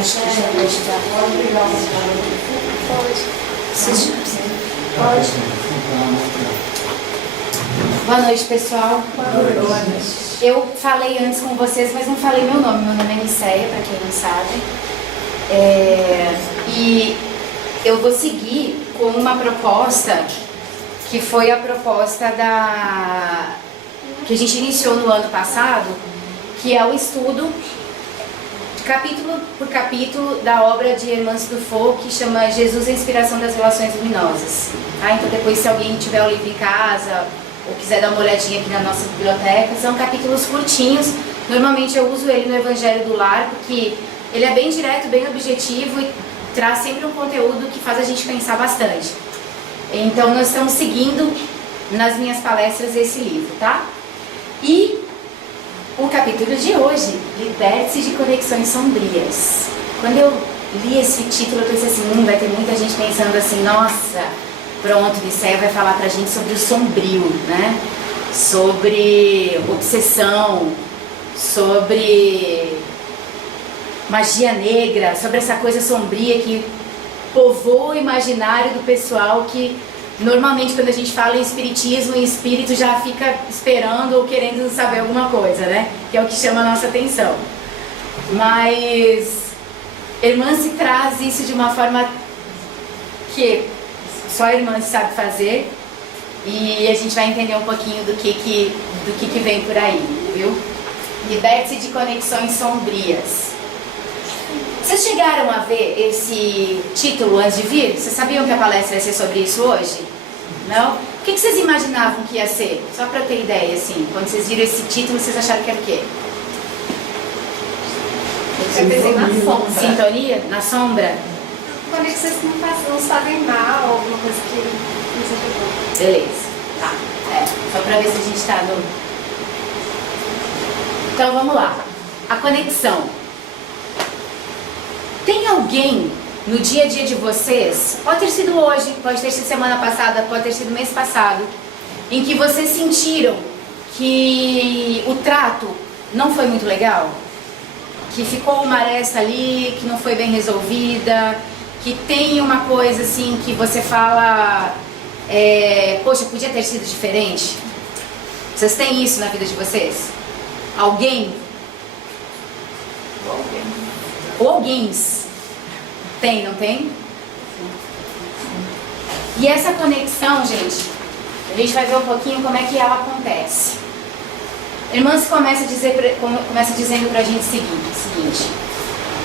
Acho que já pode estar. Pode. Pode. Boa noite, pessoal. Boa noite. Eu falei antes com vocês, mas não falei meu nome. Meu nome é Nicéia, para quem não sabe. E eu vou seguir com uma proposta que foi a proposta que a gente iniciou no ano passado, que é o estudo capítulo por capítulo da obra de Hermance Dufault, que chama Jesus, a Inspiração das Relações Luminosas. Então depois, se alguém tiver o livro em casa ou quiser dar uma olhadinha aqui na nossa biblioteca, são capítulos curtinhos. Normalmente eu uso ele no Evangelho do Lar, porque ele é bem direto, bem objetivo e traz sempre um conteúdo que faz a gente pensar bastante. Então nós estamos seguindo nas minhas palestras esse livro, tá? E o capítulo de hoje, Liberte-se de Conexões Sombrias. Quando eu li esse título, eu pensei assim, vai ter muita gente pensando assim, nossa, pronto, Nicéia vai falar pra gente sobre o sombrio, né? Sobre obsessão, sobre magia negra, sobre essa coisa sombria que povoa o imaginário do pessoal que normalmente quando a gente fala em espiritismo, em espírito já fica esperando ou querendo saber alguma coisa, né? Que é o que chama a nossa atenção. Mas Hermance traz isso de uma forma que só a Hermance sabe fazer, e a gente vai entender um pouquinho do que vem por aí, viu? Liberte-se de conexões sombrias. Vocês chegaram a ver esse título antes de vir? Vocês sabiam que a palestra ia ser sobre isso hoje? Não? O que vocês imaginavam que ia ser? Só para ter ideia, assim, quando vocês viram esse título, vocês acharam que era o quê? Eu pensei na sombra. Sintonia? Na sombra? Conexões que não fazem mal, alguma coisa que não seja boa. Beleza, tá. Só para ver se a gente está no... Então vamos lá. A conexão. Tem alguém no dia a dia de vocês, pode ter sido hoje, pode ter sido semana passada, pode ter sido mês passado, em que vocês sentiram que o trato não foi muito legal? Que ficou uma aresta ali, que não foi bem resolvida, que tem uma coisa assim que você fala, poxa, podia ter sido diferente? Vocês têm isso na vida de vocês? Alguém? Ou alguém tem, não tem? E essa conexão, gente, a gente vai ver um pouquinho como é que ela acontece. Hermance começa dizendo pra gente o seguinte: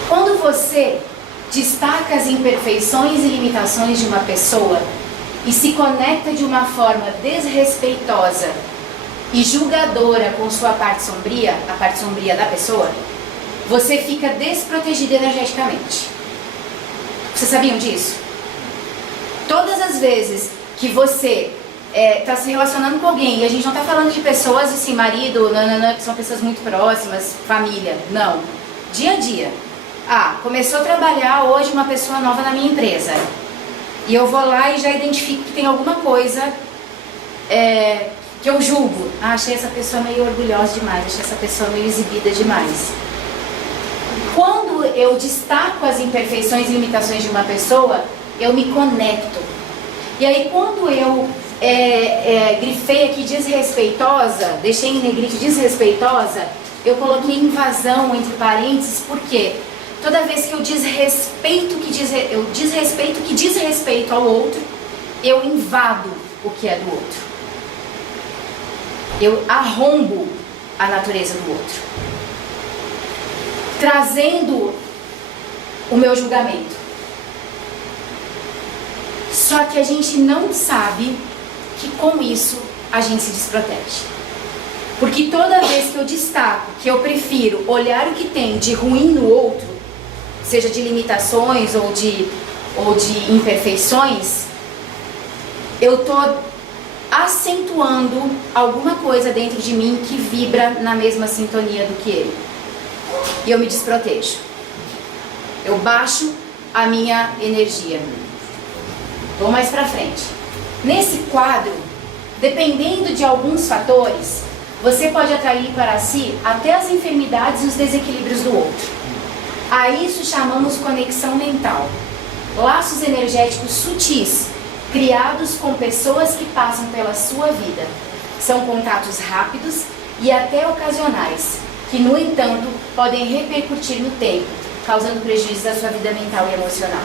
quando você destaca as imperfeições e limitações de uma pessoa e se conecta de uma forma desrespeitosa e julgadora com sua parte sombria, a parte sombria da pessoa, você fica desprotegido energeticamente. Vocês sabiam disso? Todas as vezes que você está se relacionando com alguém, e a gente não está falando de pessoas assim, marido, que são pessoas muito próximas, família, não. Dia a dia. Começou a trabalhar hoje uma pessoa nova na minha empresa. E eu vou lá e já identifico que tem alguma coisa que eu julgo. Achei essa pessoa meio orgulhosa demais, achei essa pessoa meio exibida demais. Quando eu destaco as imperfeições e limitações de uma pessoa, eu me conecto. E aí quando eu grifei aqui desrespeitosa, deixei em negrite desrespeitosa, eu coloquei invasão entre parênteses, por quê? Toda vez que eu desrespeito que diz respeito ao outro, eu invado o que é do outro. Eu arrombo a natureza do outro, trazendo o meu julgamento. Só que a gente não sabe que com isso a gente se desprotege. Porque toda vez que eu destaco que eu prefiro olhar o que tem de ruim no outro, seja de limitações ou de imperfeições, eu estou acentuando alguma coisa dentro de mim que vibra na mesma sintonia do que ele. E eu me desprotejo. Eu baixo a minha energia. Vou mais pra frente. Nesse quadro, dependendo de alguns fatores, você pode atrair para si até as enfermidades e os desequilíbrios do outro. A isso chamamos conexão mental. Laços energéticos sutis, criados com pessoas que passam pela sua vida. São contatos rápidos e até ocasionais, que, no entanto, podem repercutir no tempo, causando prejuízo à sua vida mental e emocional.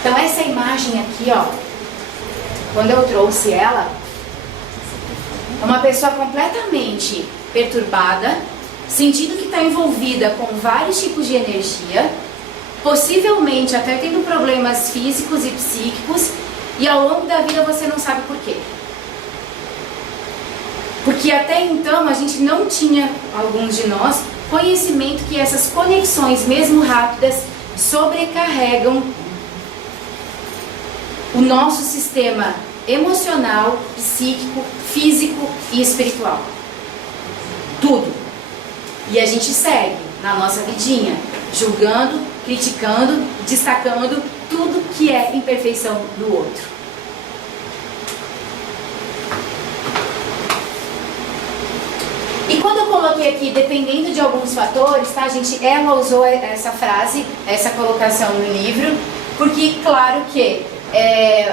Então, essa imagem aqui, ó, quando eu trouxe ela, é uma pessoa completamente perturbada, sentindo que está envolvida com vários tipos de energia, possivelmente até tendo problemas físicos e psíquicos, e ao longo da vida você não sabe por quê. Porque até então a gente não tinha, alguns de nós, conhecimento que essas conexões, mesmo rápidas, sobrecarregam o nosso sistema emocional, psíquico, físico e espiritual. Tudo. E a gente segue na nossa vidinha, julgando, criticando, destacando tudo que é imperfeição do outro. E quando eu coloquei aqui, dependendo de alguns fatores, tá, gente? Ela usou essa frase, essa colocação no livro, porque, claro que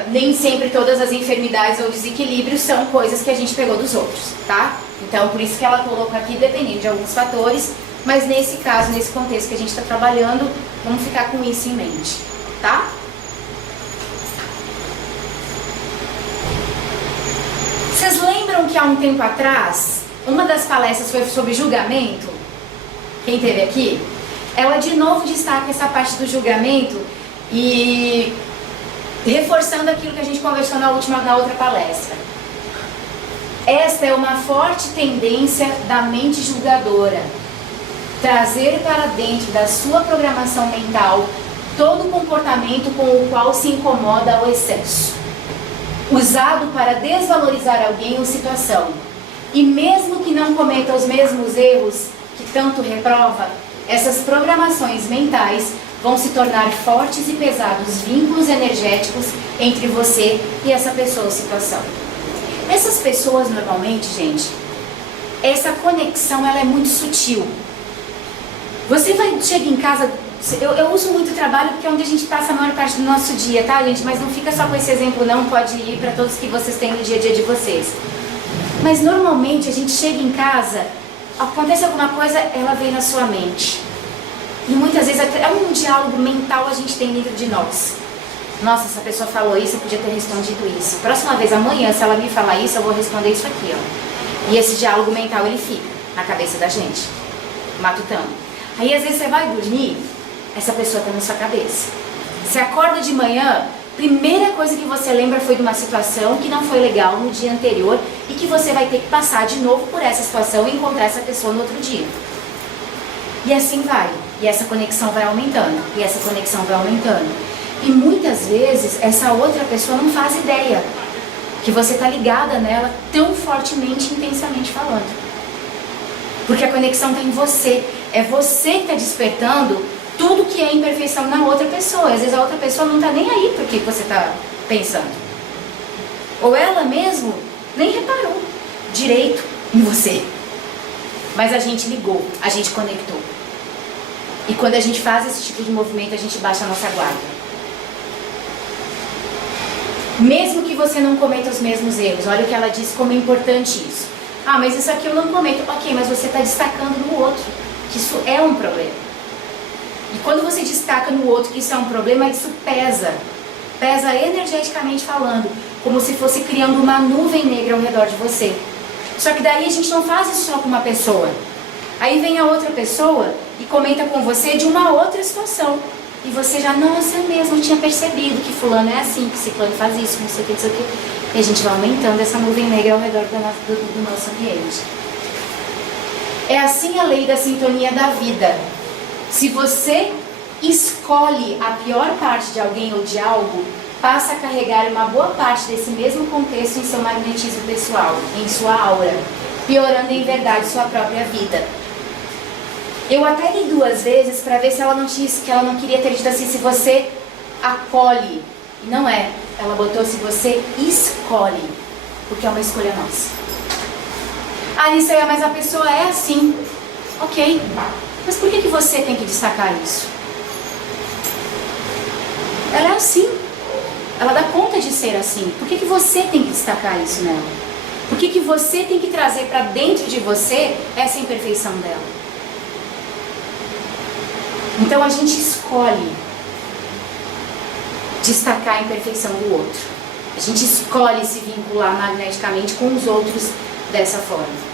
nem sempre todas as enfermidades ou desequilíbrios são coisas que a gente pegou dos outros, tá? Então, por isso que ela colocou aqui, dependendo de alguns fatores, mas nesse caso, nesse contexto que a gente está trabalhando, vamos ficar com isso em mente, tá? Vocês lembram que há um tempo atrás, uma das palestras foi sobre julgamento? Quem esteve aqui? Ela de novo destaca essa parte do julgamento e reforçando aquilo que a gente conversou na outra palestra. Esta é uma forte tendência da mente julgadora. Trazer para dentro da sua programação mental todo o comportamento com o qual se incomoda ao excesso. Usado para desvalorizar alguém ou situação. E mesmo que não cometa os mesmos erros que tanto reprova, essas programações mentais vão se tornar fortes e pesados vínculos energéticos entre você e essa pessoa ou situação. Essas pessoas, normalmente, gente, essa conexão ela é muito sutil. Você chega em casa, eu uso muito trabalho porque é onde a gente passa a maior parte do nosso dia, tá, gente? Mas não fica só com esse exemplo, não, pode ir para todos que vocês têm no dia a dia de vocês. Mas normalmente a gente chega em casa, acontece alguma coisa, ela vem na sua mente. E muitas vezes é um diálogo mental a gente tem dentro de nós. Nossa, essa pessoa falou isso, eu podia ter respondido isso. Próxima vez, amanhã, se ela me falar isso, eu vou responder isso aqui, ó. E esse diálogo mental, ele fica na cabeça da gente, matutando. Aí, às vezes, você vai dormir, essa pessoa está na sua cabeça. Você acorda de manhã, primeira coisa que você lembra foi de uma situação que não foi legal no dia anterior e que você vai ter que passar de novo por essa situação e encontrar essa pessoa no outro dia. E assim vai. E essa conexão vai aumentando. E essa conexão vai aumentando. E muitas vezes essa outra pessoa não faz ideia que você está ligada nela tão fortemente, intensamente falando. Porque a conexão está em você. É você que está despertando tudo que é imperfeição na outra pessoa. Às vezes a outra pessoa não está nem aí porque você está pensando. Ou ela mesmo nem reparou direito em você. Mas a gente ligou, a gente conectou. E quando a gente faz esse tipo de movimento, a gente baixa a nossa guarda. Mesmo que você não cometa os mesmos erros, olha o que ela diz, como é importante isso. Ah, mas isso aqui eu não cometo. Ok, mas você está destacando no outro que isso é um problema. E quando você destaca no outro que isso é um problema, isso pesa. Pesa energeticamente falando, como se fosse criando uma nuvem negra ao redor de você. Só que daí a gente não faz isso só com uma pessoa. Aí vem a outra pessoa e comenta com você de uma outra situação. E você já, nossa, eu mesmo tinha percebido que fulano é assim, que ciclano faz isso, não sei o que, não sei o que. E a gente vai aumentando essa nuvem negra ao redor do nosso ambiente. É assim a lei da sintonia da vida. Se você escolhe a pior parte de alguém ou de algo, passa a carregar uma boa parte desse mesmo contexto em seu magnetismo pessoal, em sua aura, piorando em verdade sua própria vida. Eu até li 2 vezes para ver se ela não disse que ela não queria ter dito assim, se você acolhe. E não é. Ela botou se você escolhe, porque é uma escolha nossa. Ah, isso aí, mas a pessoa é assim. Ok. Mas por que você tem que destacar isso? Ela é assim. Ela dá conta de ser assim. Por que você tem que destacar isso nela? Por que você tem que trazer para dentro de você essa imperfeição dela? Então a gente escolhe destacar a imperfeição do outro. A gente escolhe se vincular magneticamente com os outros dessa forma.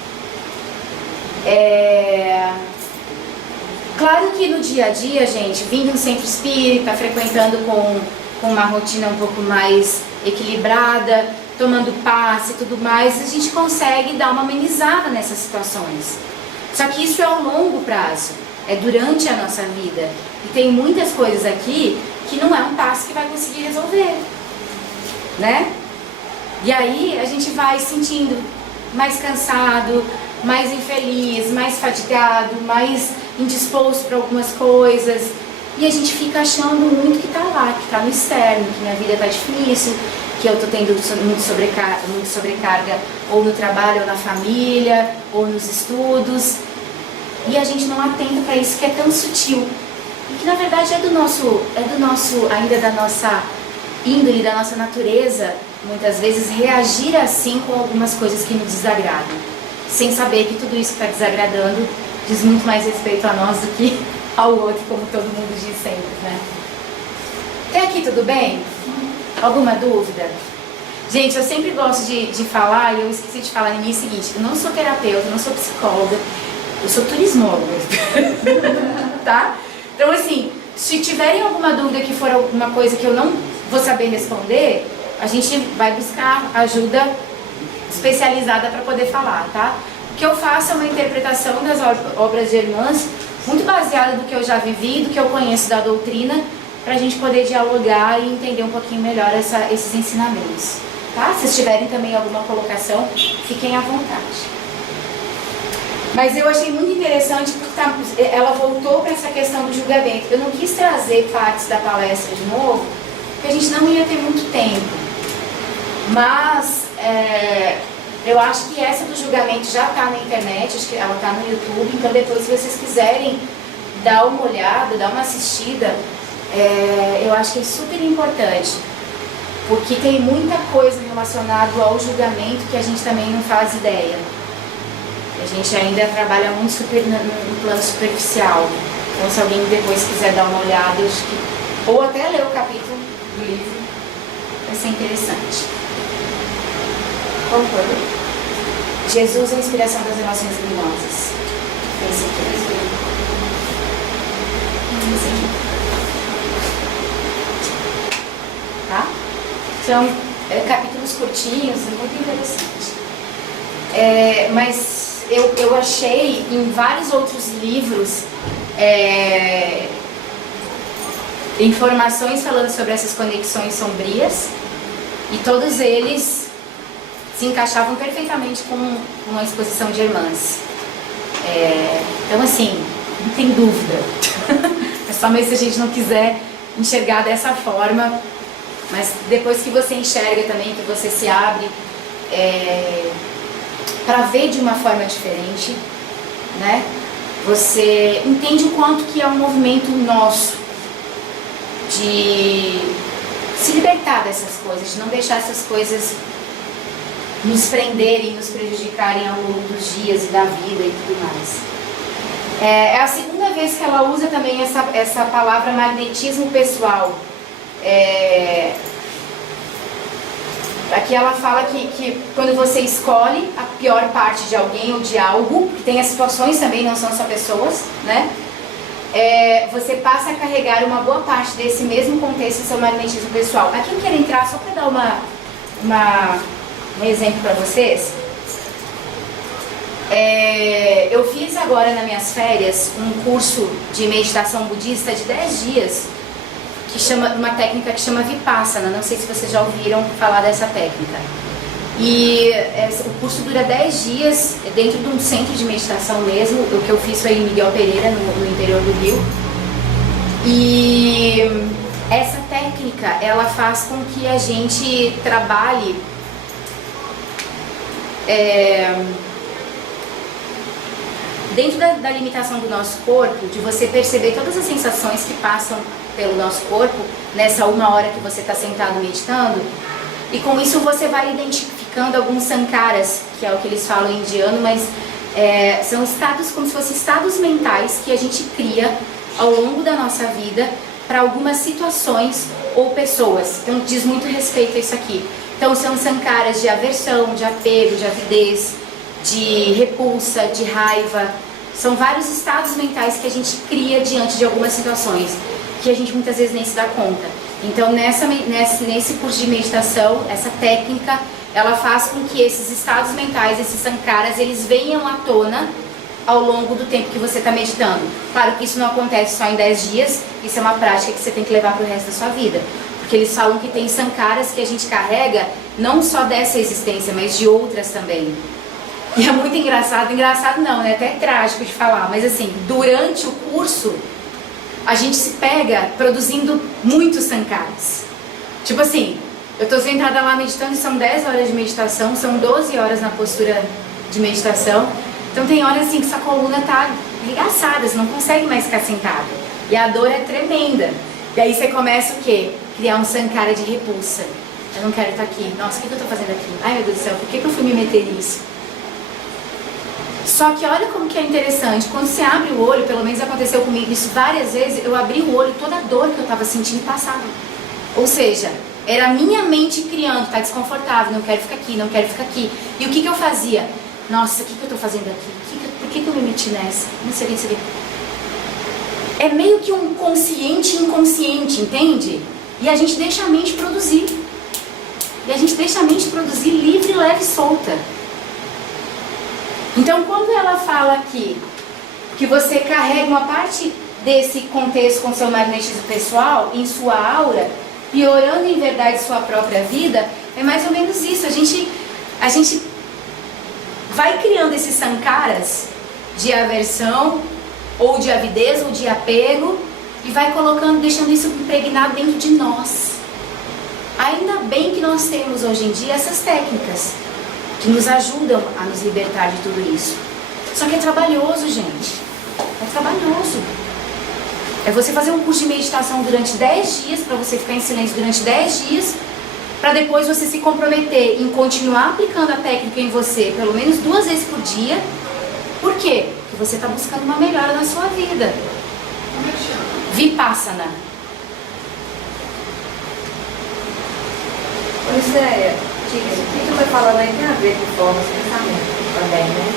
Claro que no dia a dia, gente, vindo no centro espírita, frequentando com uma rotina um pouco mais equilibrada, tomando passe e tudo mais, a gente consegue dar uma amenizada nessas situações. Só que isso é a longo prazo, é durante a nossa vida. E tem muitas coisas aqui que não é um passe que vai conseguir resolver, né? E aí a gente vai sentindo mais cansado, mais infeliz, mais fadigado, mais indisposto para algumas coisas. E a gente fica achando muito que está lá, que está no externo, que minha vida está difícil, que eu estou tendo muito sobrecarga ou no trabalho, ou na família, ou nos estudos. E a gente não atenta para isso que é tão sutil. E que na verdade ainda da nossa índole, da nossa natureza, muitas vezes reagir assim com algumas coisas que nos desagradam. Sem saber que tudo isso que está desagradando diz muito mais respeito a nós do que ao outro, como todo mundo diz sempre, né? Até aqui tudo bem? Alguma dúvida? Gente, eu sempre gosto de falar, e eu esqueci de falar no início o seguinte: eu não sou terapeuta, eu não sou psicóloga, eu sou turismóloga, tá? Então assim, se tiverem alguma dúvida que for alguma coisa que eu não vou saber responder, a gente vai buscar ajuda especializada para poder falar, tá? O que eu faço é uma interpretação das obras de irmãs, muito baseada do que eu já vivi, do que eu conheço da doutrina, para a gente poder dialogar e entender um pouquinho melhor esses ensinamentos, tá? Se tiverem também alguma colocação, fiquem à vontade. Mas eu achei muito interessante porque ela voltou para essa questão do julgamento. Eu não quis trazer partes da palestra de novo, porque a gente não ia ter muito tempo. Mas eu acho que essa do julgamento já está na internet, acho que ela está no YouTube. Então depois, se vocês quiserem dar uma olhada, dar uma assistida, eu acho que é super importante. Porque tem muita coisa relacionada ao julgamento que a gente também não faz ideia. A gente ainda trabalha muito no plano superficial. Então se alguém depois quiser dar uma olhada, acho que, ou até ler o capítulo do livro, vai ser interessante. Qual foi? Jesus, a inspiração das relações luminosas. Esse aqui. Tá? São capítulos curtinhos e muito interessantes. Mas eu achei em vários outros livros informações falando sobre essas conexões sombrias, e todos eles se encaixavam perfeitamente com a exposição de irmãs. Então assim, não tem dúvida. É só mesmo se a gente não quiser enxergar dessa forma, mas depois que você enxerga também, que você se abre para ver de uma forma diferente, né? Você entende o quanto que é um movimento nosso de se libertar dessas coisas, de não deixar essas coisas nos prenderem, nos prejudicarem ao longo dos dias e da vida e tudo mais. É a segunda vez que ela usa também essa palavra magnetismo pessoal. Aqui ela fala que quando você escolhe a pior parte de alguém ou de algo, que tem as situações também, não são só pessoas, né? Você passa a carregar uma boa parte desse mesmo contexto em seu magnetismo pessoal. Aqui eu quero entrar só para dar um exemplo para vocês. Eu fiz agora nas minhas férias um curso de meditação budista de 10 dias, que chama uma técnica que chama Vipassana. Não sei se vocês já ouviram falar dessa técnica. E o curso dura 10 dias, dentro de um centro de meditação mesmo. O que eu fiz foi em Miguel Pereira, no interior do Rio. E essa técnica, ela faz com que a gente trabalhe dentro da limitação do nosso corpo, de você perceber todas as sensações que passam pelo nosso corpo, nessa 1 hora que você está sentado meditando, e com isso você vai identificando alguns sankaras, que é o que eles falam em indiano, mas são estados, como se fossem estados mentais que a gente cria ao longo da nossa vida para algumas situações ou pessoas. Então diz muito respeito a isso aqui. Então são sankaras de aversão, de apego, de avidez, de repulsa, de raiva. São vários estados mentais que a gente cria diante de algumas situações, que a gente muitas vezes nem se dá conta. Então nesse curso de meditação, essa técnica, ela faz com que esses estados mentais, esses sankaras, eles venham à tona ao longo do tempo que você está meditando. Claro que isso não acontece só em 10 dias, isso é uma prática que você tem que levar para o resto da sua vida. Porque eles falam que tem sankaras que a gente carrega não só dessa existência, mas de outras também. E é muito engraçado não, né? Até trágico de falar, mas assim, durante o curso, a gente se pega produzindo muitos sankaras. Tipo assim, eu estou sentada lá meditando e são 10 horas de meditação, são 12 horas na postura de meditação. Então tem horas assim que sua coluna tá arregaçada, você não consegue mais ficar sentado. E a dor é tremenda. E aí você começa o quê? Criar um sankara de repulsa. Eu não quero estar aqui. Nossa, o que eu estou fazendo aqui? Ai meu Deus do céu, por que eu fui me meter nisso? Só que olha como que é interessante. Quando você abre o olho, pelo menos aconteceu comigo isso várias vezes, eu abri o olho e toda a dor que eu estava sentindo passava. Ou seja, era a minha mente criando, tá desconfortável, não quero ficar aqui, não quero ficar aqui. E o que eu fazia? Nossa, o que eu estou fazendo aqui? Por que eu me meti nessa? Não sei, É meio que um consciente inconsciente, entende? E a gente deixa a mente produzir. E a gente deixa a mente produzir livre, leve e solta. Então, quando ela fala aqui que você carrega uma parte desse contexto com seu magnetismo pessoal em sua aura, piorando em verdade sua própria vida, é mais ou menos isso. A gente vai criando esses sankaras de aversão, ou de avidez, ou de apego, e vai colocando, deixando isso impregnado dentro de nós. Ainda bem que nós temos hoje em dia essas técnicas que nos ajudam a nos libertar de tudo isso. Só que é trabalhoso, gente. É trabalhoso. É você fazer um curso de meditação durante 10 dias, para você ficar em silêncio durante 10 dias, para depois você se comprometer em continuar aplicando a técnica em você, pelo menos 2 vezes por dia. Por quê? Porque você está buscando uma melhora na sua vida. Vipassana. Pois é, isso que tu vai falando aí tem a ver com formas de pensamento também, né?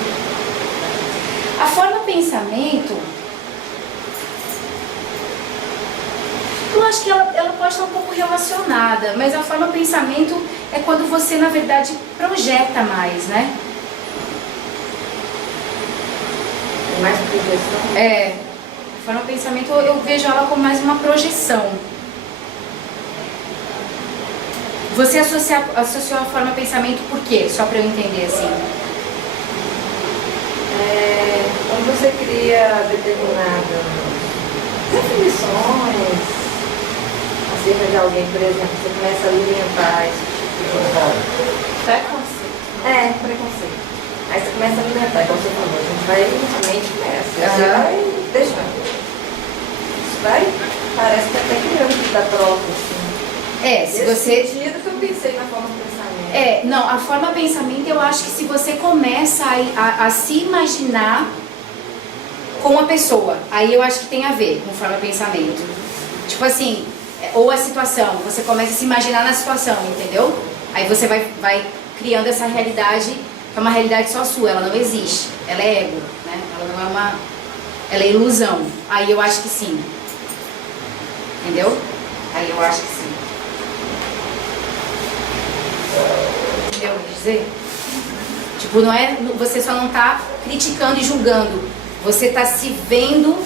A forma pensamento, eu acho que ela pode estar um pouco relacionada, mas a forma pensamento é quando você, na verdade, projeta mais, né? É mais projeção? É, a forma pensamento eu vejo ela como mais uma projeção. Você associou a forma pensamento por quê? Só para eu entender assim. Quando você cria determinadas definições acerca de alguém, por exemplo, você começa a alimentar esse tipo de preconceito. Preconceito. Aí você começa a alimentar, como você falou, a gente vai, a mente começa, você vai deixando. Isso vai, parece que até criando vida própria, assim. Se você... sentido que eu pensei na forma pensamento. Não, a forma pensamento eu acho que se você começa a se imaginar com a pessoa, aí eu acho que tem a ver com forma pensamento. Tipo assim, ou a situação, você começa a se imaginar na situação, entendeu? Aí você vai criando essa realidade, que é uma realidade só sua, ela não existe, ela é ego, né? Ela não é ela é ilusão. Aí eu acho que sim. Entendeu? Aí eu acho que sim. Entendeu o que eu quis dizer? Tipo, não é, você só não está criticando e julgando. Você está se vendo,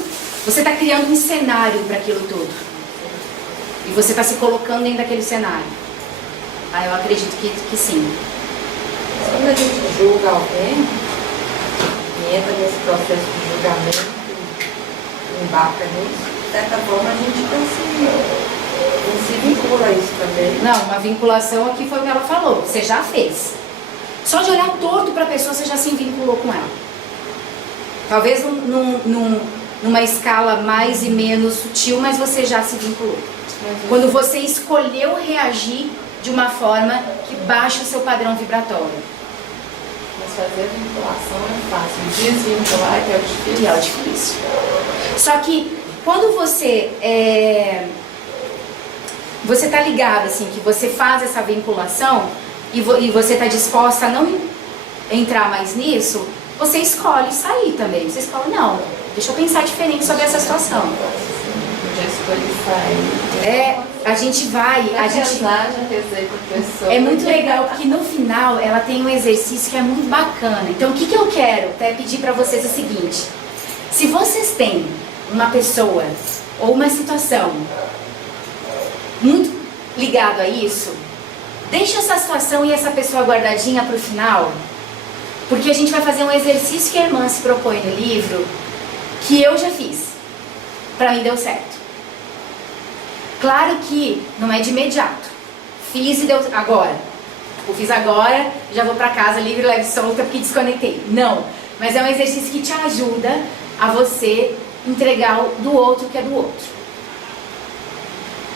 você está criando um cenário para aquilo tudo. E você está se colocando dentro daquele cenário. Aí eu acredito que sim. Quando a gente julga alguém, e entra nesse processo de julgamento, embarca nisso, de certa forma a gente não se vincula a isso também. Não, uma vinculação aqui foi o que ela falou, você já fez. Só de olhar torto para a pessoa, você já se vinculou com ela. Talvez numa escala mais e menos sutil, mas você já se vinculou. Quando você escolheu reagir de uma forma que baixa o seu padrão vibratório. Mas fazer a vinculação é fácil. Desvincular que é o difícil. E é o difícil. Só que quando você tá ligado, assim, que você faz essa vinculação e você está disposta a não entrar mais nisso, você escolhe sair também. Você escolhe, não, deixa eu pensar diferente sobre essa situação. Já escolhi sair. A gente vai... Pessoa. É muito legal, porque no final ela tem um exercício que é muito bacana. Então o que eu quero até pedir para vocês é o seguinte: se vocês têm uma pessoa ou uma situação muito ligado a isso, deixa essa situação e essa pessoa guardadinha para o final, porque a gente vai fazer um exercício que a irmã se propõe no livro, que eu já fiz, para mim deu certo. Claro que não é de imediato, fiz e deu agora, eu fiz agora, já vou para casa livre, leve e solta porque desconectei. Não, mas é um exercício que te ajuda a você entregar do outro que é do outro.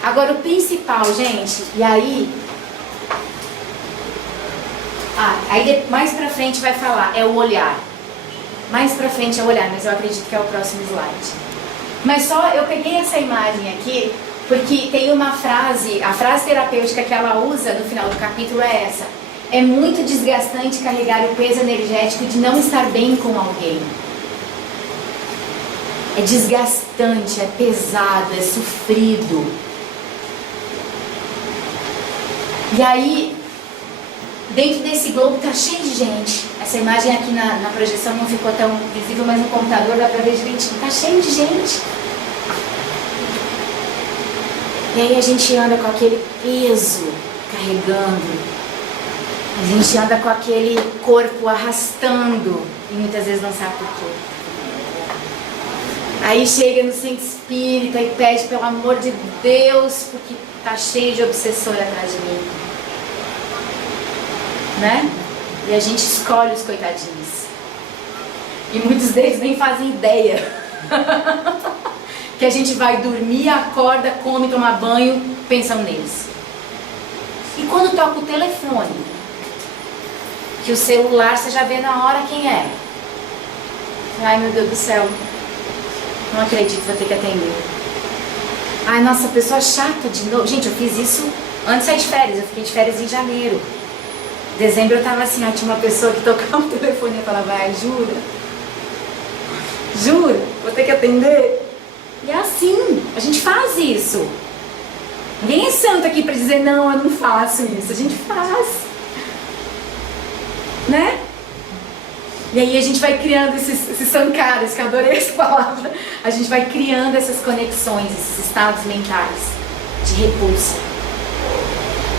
Agora o principal, gente, e aí mais pra frente vai falar, é o olhar. Mais pra frente é o olhar, mas eu acredito que é o próximo slide. Mas só, eu peguei essa imagem aqui, porque tem uma frase, a frase terapêutica que ela usa no final do capítulo é essa: é muito desgastante carregar o peso energético de não estar bem com alguém. É desgastante, é pesado, é sofrido. E aí, dentro desse globo tá cheio de gente. Essa imagem aqui na projeção não ficou tão visível, mas no computador dá pra ver direitinho. Tá cheio de gente. E aí a gente anda com aquele peso carregando. A gente anda com aquele corpo arrastando. E muitas vezes não sabe por quê. Aí chega no centro espírita e pede pelo amor de Deus, porque tá cheio de obsessor atrás de mim. Né? E a gente escolhe os coitadinhos. E muitos deles nem fazem ideia. Que a gente vai dormir, acorda, come, toma banho, pensando neles. E quando toca o telefone, que o celular você já vê na hora quem é. Ai, meu Deus do céu. Não acredito, vou ter que atender. Ai, nossa, pessoa chata de novo. Gente, eu fiz isso antes de sair de férias. Eu fiquei de férias em janeiro. Em dezembro eu tava assim, tinha uma pessoa que tocava o telefone e falava, ai, jura? Jura? Vou ter que atender? E é assim, a gente faz isso. Ninguém é santo aqui pra dizer, não, eu não faço isso. A gente faz. Né? E aí a gente vai criando esses sankaras, que eu adorei essa palavra. A gente vai criando essas conexões, esses estados mentais de repulsa.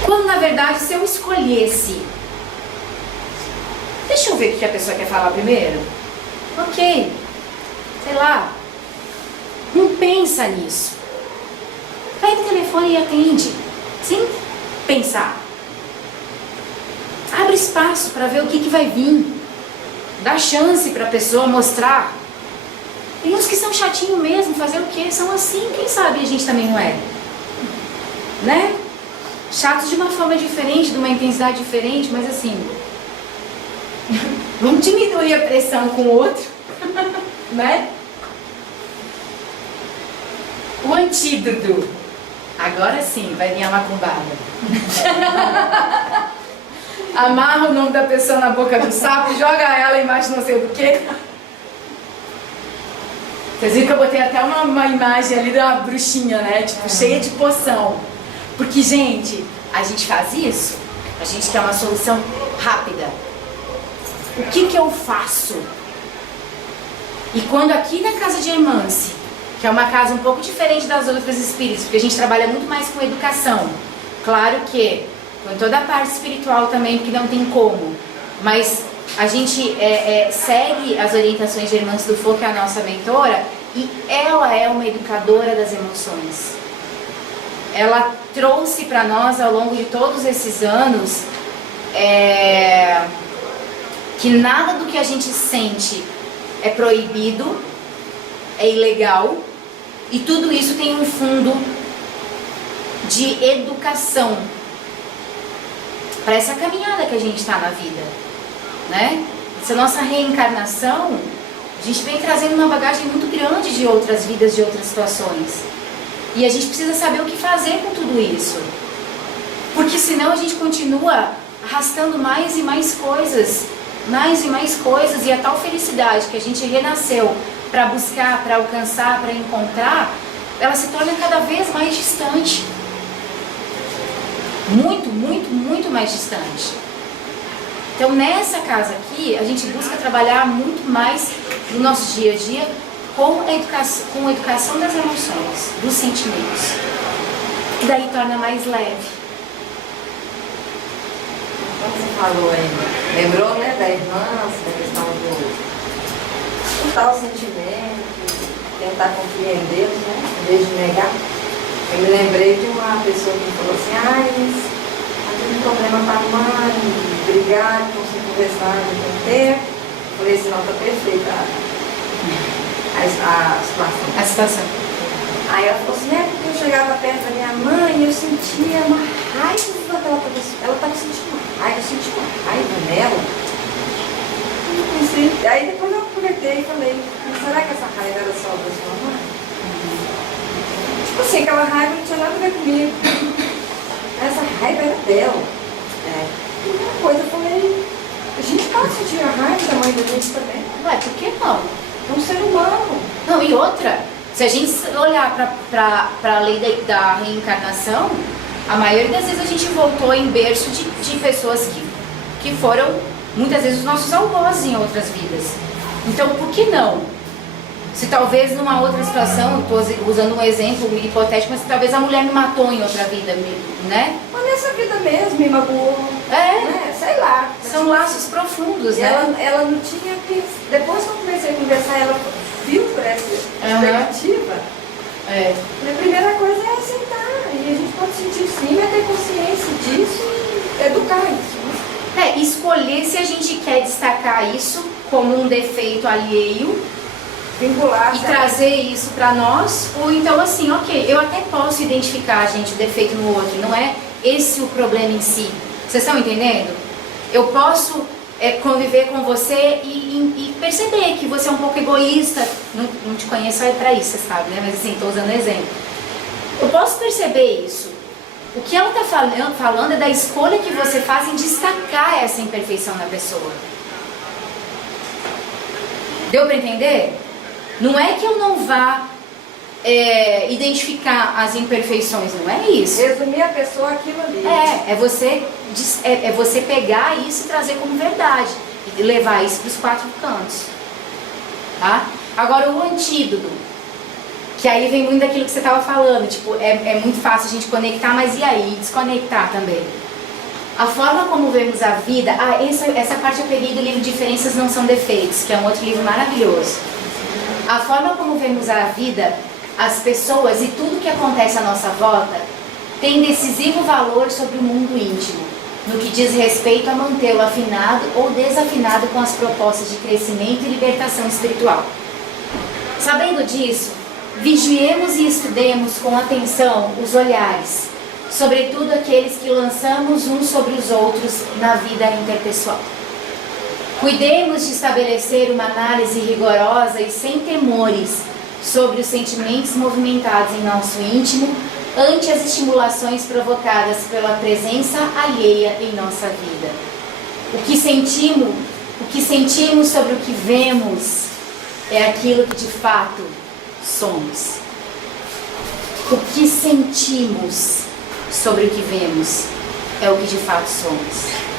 Quando na verdade, se eu escolhesse, deixa eu ver o que a pessoa quer falar primeiro. Ok, sei lá. Não pensa nisso. Pega o telefone e atende, sem pensar. Abre espaço para ver o que vai vir. Dá chance para a pessoa mostrar. Tem uns que são chatinhos mesmo, fazer o quê? São assim, quem sabe a gente também não é. Né? Chatos de uma forma diferente, de uma intensidade diferente, mas assim... Vamos diminuir a pressão com o outro. Né? O antídoto. Agora sim, vai vir a macumbada. Amarra o nome da pessoa na boca do sapo, joga ela embaixo não sei do que. Vocês viram que eu botei até uma imagem ali da bruxinha, né? Tipo, cheia de poção. Porque, gente, a gente faz isso, a gente quer uma solução rápida. O que eu faço? E quando aqui na casa de Hermance, que é uma casa um pouco diferente das outras espíritas, porque a gente trabalha muito mais com educação. Claro que com toda a parte espiritual também, porque não tem como. Mas a gente segue as orientações de Hermance do Fogo, que é a nossa mentora, e ela é uma educadora das emoções. Ela trouxe para nós, ao longo de todos esses anos, que nada do que a gente sente é proibido, é ilegal, e tudo isso tem um fundo de educação para essa caminhada que a gente está na vida, né? Essa nossa reencarnação, a gente vem trazendo uma bagagem muito grande de outras vidas, de outras situações. E a gente precisa saber o que fazer com tudo isso. Porque senão a gente continua arrastando mais e mais coisas, e a tal felicidade que a gente renasceu para buscar, para alcançar, para encontrar, ela se torna cada vez mais distante. Muito, muito, muito mais distante. Então nessa casa aqui, a gente busca trabalhar muito mais no nosso dia a dia com a educação das emoções, dos sentimentos. E daí torna mais leve. Como você falou aí, lembrou, né, da irmã, da questão do tal sentimento, tentar compreendê-los, né, em vez de negar. Eu me lembrei de uma pessoa que me falou assim, mas tive um problema com a mãe, brigar, não sei conversar no tempo. Eu falei assim, não, tá perfeita a situação. Aí ela falou assim, porque eu chegava perto da minha mãe e eu sentia uma raiva daquela pessoa. Ela estava sentindo uma raiva, eu senti uma raiva nela. Aí depois eu aproveitei e falei, mas será que essa raiva era só da sua mãe? Tipo assim, aquela raiva não tinha nada a ver comigo. Essa raiva era dela. E uma coisa, eu falei, a gente pode sentir a raiva da mãe da gente também. Ué, por que não? É um ser humano. Não, e outra, se a gente olhar para a lei da reencarnação, a maioria das vezes a gente voltou em berço de pessoas que foram, muitas vezes, os nossos algozes em outras vidas. Então, por que não? Se talvez numa outra situação, estou usando um exemplo hipotético, mas talvez a mulher me matou em outra vida, né? Mas nessa vida mesmo me magoou. Né? Sei lá. São laços profundos, né? Ela não tinha pensado. Depois que eu comecei a conversar, ela viu por essa perspectiva. A primeira coisa é aceitar. E a gente pode sentir sim, mas ter consciência disso e educar isso. Né? Escolher se a gente quer destacar isso como um defeito alheio, vincular, e trazer isso para nós, ou então assim, ok, eu até posso identificar, gente, o defeito no outro, não é esse o problema em si. Vocês estão entendendo? Eu posso conviver com você e perceber que você é um pouco egoísta. Não te conheço aí para isso, você sabe, né? Mas assim, estou usando exemplo. Eu posso perceber isso. O que ela está falando é da escolha que você faz em destacar essa imperfeição na pessoa. Deu para entender? Não é que eu não vá identificar as imperfeições, não é isso. Resumir a pessoa aquilo ali. É você pegar isso e trazer como verdade. E levar isso para os 4 cantos. Tá? Agora o antídoto. Que aí vem muito daquilo que você estava falando. Tipo, é muito fácil a gente conectar, mas e aí? Desconectar também. A forma como vemos a vida... essa parte eu peguei do livro Diferenças Não São Defeitos, que é um outro livro maravilhoso. A forma como vemos a vida, as pessoas e tudo que acontece à nossa volta tem decisivo valor sobre o mundo íntimo, no que diz respeito a mantê-lo afinado ou desafinado com as propostas de crescimento e libertação espiritual. Sabendo disso, vigiemos e estudemos com atenção os olhares, sobretudo aqueles que lançamos uns sobre os outros na vida interpessoal. Cuidemos de estabelecer uma análise rigorosa e sem temores sobre os sentimentos movimentados em nosso íntimo ante as estimulações provocadas pela presença alheia em nossa vida. O que sentimos sobre o que vemos é aquilo que de fato somos. O que sentimos sobre o que vemos é o que de fato somos.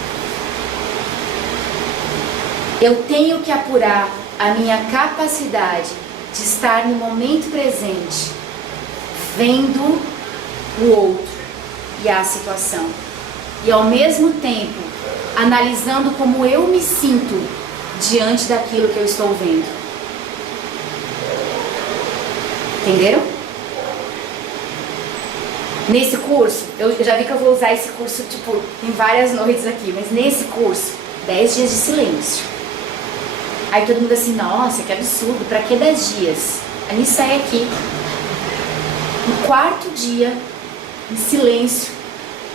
Eu tenho que apurar a minha capacidade de estar no momento presente, vendo o outro e a situação, e ao mesmo tempo analisando como eu me sinto diante daquilo que eu estou vendo. Entenderam? Nesse curso, eu já vi que eu vou usar esse curso em várias noites aqui, mas nesse curso, 10 dias de silêncio. Aí todo mundo assim, nossa, que absurdo, pra que 10 dias? Aí me sai aqui. No 4º dia, em silêncio,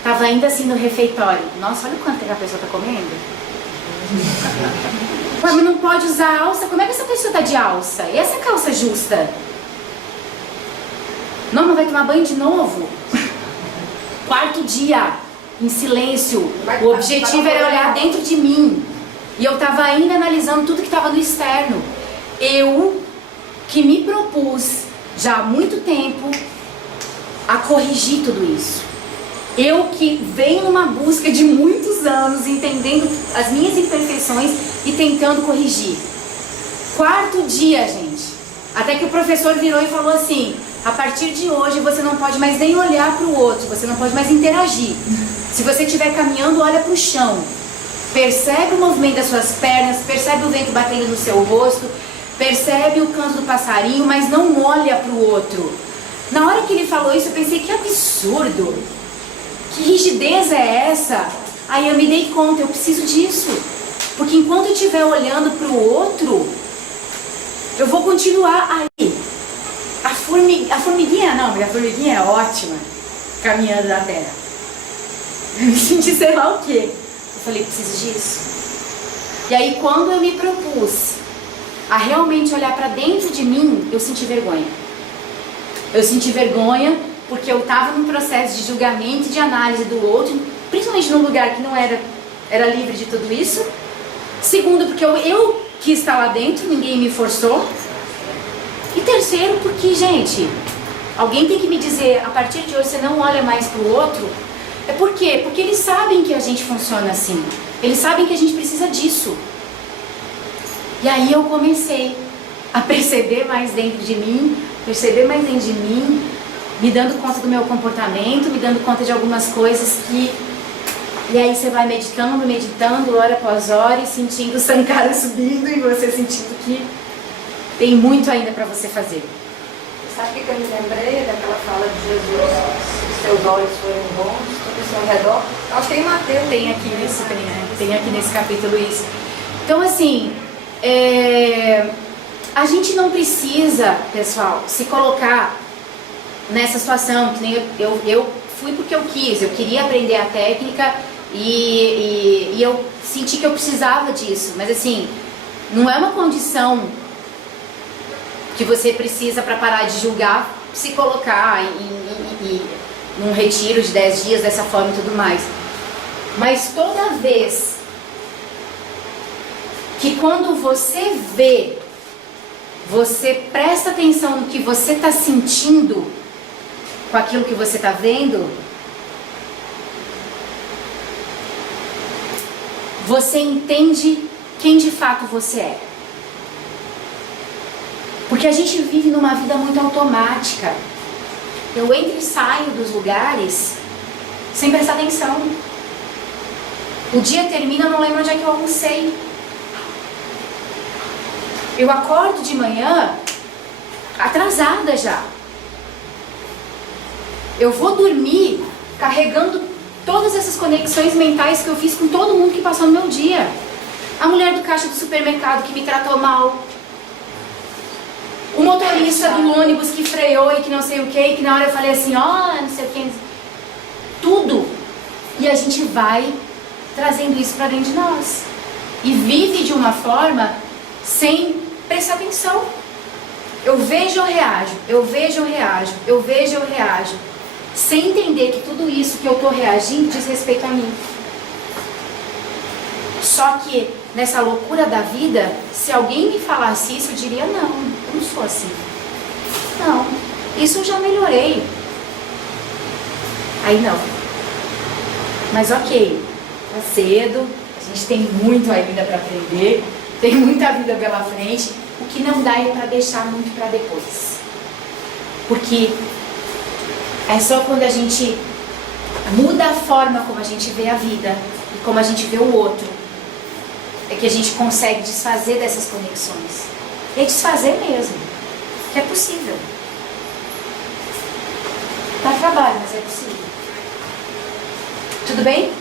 tava ainda assim no refeitório. Nossa, olha o quanto que a pessoa tá comendo. Ué, mas não pode usar alça? Como é que essa pessoa tá de alça? E essa calça justa? Não vai tomar banho de novo? 4º dia, em silêncio. O objetivo era olhar dentro de mim. E eu estava ainda analisando tudo que estava no externo. Eu, que me propus, já há muito tempo, a corrigir tudo isso. Eu que venho numa busca de muitos anos, entendendo as minhas imperfeições e tentando corrigir. 4º dia, gente. Até que o professor virou e falou assim, a partir de hoje você não pode mais nem olhar para o outro, você não pode mais interagir. Se você estiver caminhando, olha para o chão. Percebe o movimento das suas pernas, percebe o vento batendo no seu rosto, percebe o canto do passarinho, mas não olha para o outro. Na hora que ele falou isso, eu pensei, que absurdo, que rigidez é essa? Aí eu me dei conta, eu preciso disso, porque enquanto eu estiver olhando para o outro, eu vou continuar aí. A formiguinha não, porque a formiguinha é ótima, caminhando na terra. Eu me senti sei lá o quê. Eu falei, preciso disso. E aí quando eu me propus a realmente olhar para dentro de mim, eu senti vergonha. Eu senti vergonha porque eu estava num processo de julgamento e de análise do outro, principalmente num lugar que não era livre de tudo isso. Segundo, porque eu quis estar lá dentro, ninguém me forçou. E terceiro, porque, gente, alguém tem que me dizer, a partir de hoje você não olha mais para o outro. É por quê? Porque eles sabem que a gente funciona assim. Eles sabem que a gente precisa disso. E aí eu comecei a perceber mais dentro de mim, me dando conta do meu comportamento, me dando conta de algumas coisas que... E aí você vai meditando, hora após hora, e sentindo o Sankara subindo e você sentindo que tem muito ainda para você fazer. Sabe o que eu me lembrei daquela fala de Jesus? Se seus olhos forem bons, tudo ao seu redor. Acho que tem Mateus. Tem aqui nesse capítulo isso. Então assim, a gente não precisa, pessoal, se colocar nessa situação, que nem eu fui porque eu quis, eu queria aprender a técnica e eu senti que eu precisava disso, mas assim, não é uma condição que você precisa para parar de julgar, se colocar num retiro de 10 dias dessa forma e tudo mais. Mas toda vez que quando você vê, você presta atenção no que você está sentindo com aquilo que você está vendo, você entende quem de fato você é. Porque a gente vive numa vida muito automática. Eu entro e saio dos lugares sem prestar atenção. O dia termina, eu não lembro onde é que eu almocei. Eu acordo de manhã atrasada já. Eu vou dormir carregando todas essas conexões mentais que eu fiz com todo mundo que passou no meu dia. A mulher do caixa do supermercado que me tratou mal. O motorista do ônibus que freou e que não sei o que, e que na hora eu falei assim, ó, não sei o que. Tudo. E a gente vai trazendo isso pra dentro de nós. E vive de uma forma sem prestar atenção. Eu vejo, eu reajo, eu vejo, eu reajo, eu vejo, eu reajo. Sem entender que tudo isso que eu tô reagindo diz respeito a mim. Só que nessa loucura da vida, se alguém me falasse isso, eu diria, não, eu não sou assim. Não, isso eu já melhorei. Aí não. Mas ok, tá cedo, a gente tem muito ainda para aprender, tem muita vida pela frente. O que não dá é para deixar muito para depois. Porque é só quando a gente muda a forma como a gente vê a vida e como a gente vê o outro, é que a gente consegue desfazer dessas conexões. E desfazer mesmo, que é possível. Dá trabalho, mas é possível. Tudo bem?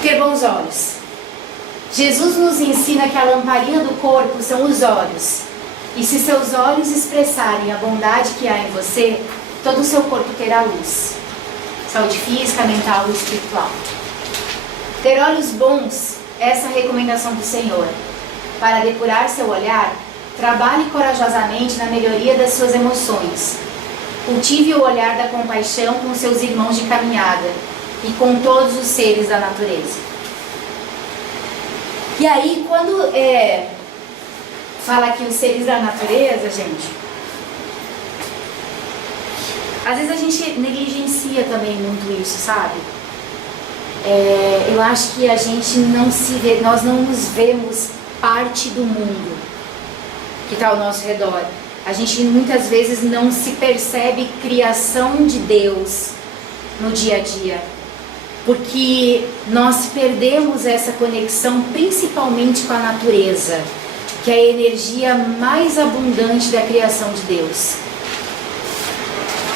Ter bons olhos. Jesus nos ensina que a lamparina do corpo são os olhos. E se seus olhos expressarem a bondade que há em você, todo o seu corpo terá luz. Saúde física, mental e espiritual. Ter olhos bons, essa é a recomendação do Senhor. Para depurar seu olhar, trabalhe corajosamente na melhoria das suas emoções. Cultive o olhar da compaixão com seus irmãos de caminhada e com todos os seres da natureza. E aí, quando fala aqui os seres da natureza, gente, às vezes a gente negligencia também muito isso, sabe? Eu acho que a gente não se vê, nós não nos vemos parte do mundo que está ao nosso redor. A gente muitas vezes não se percebe criação de Deus no dia a dia, porque nós perdemos essa conexão principalmente com a natureza, que é a energia mais abundante da criação de Deus.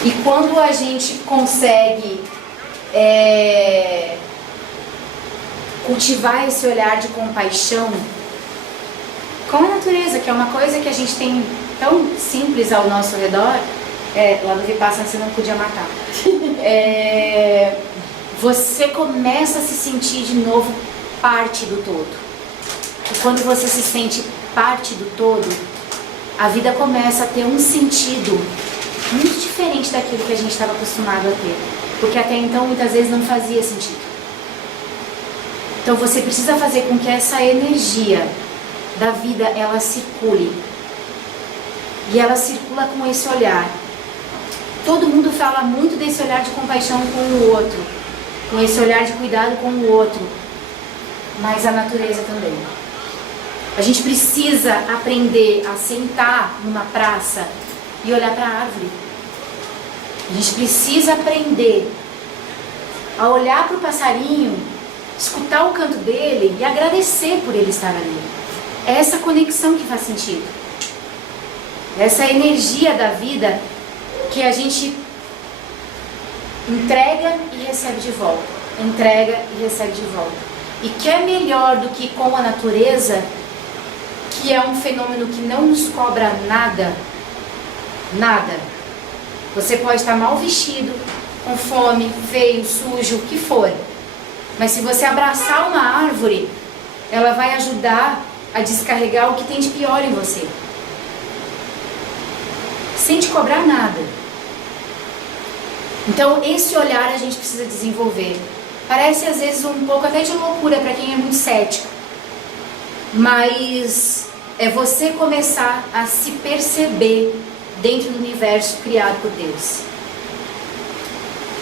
E quando a gente consegue cultivar esse olhar de compaixão com a natureza, que é uma coisa que a gente tem tão simples ao nosso redor, lá no Vipassana você não podia matar. Você começa a se sentir de novo parte do todo. E quando você se sente parte do todo, a vida começa a ter um sentido muito diferente daquilo que a gente estava acostumado a ter. Porque até então muitas vezes não fazia sentido. Então você precisa fazer com que essa energia da vida, ela circule. E ela circula com esse olhar. Todo mundo fala muito desse olhar de compaixão com o outro, com esse olhar de cuidado com o outro, mas a natureza também. A gente precisa aprender a sentar numa praça e olhar para a árvore. A gente precisa aprender a olhar para o passarinho, escutar o canto dele e agradecer por ele estar ali. É essa conexão que faz sentido. Essa energia da vida que a gente entrega e recebe de volta. Entrega e recebe de volta. E que é melhor do que com a natureza, que é um fenômeno que não nos cobra nada. Nada. Você pode estar mal vestido, com fome, feio, sujo, o que for. Mas se você abraçar uma árvore, ela vai ajudar a descarregar o que tem de pior em você. Sem te cobrar nada. Então esse olhar a gente precisa desenvolver. Parece às vezes um pouco até de loucura para quem é muito cético. Mas é você começar a se perceber dentro do universo criado por Deus.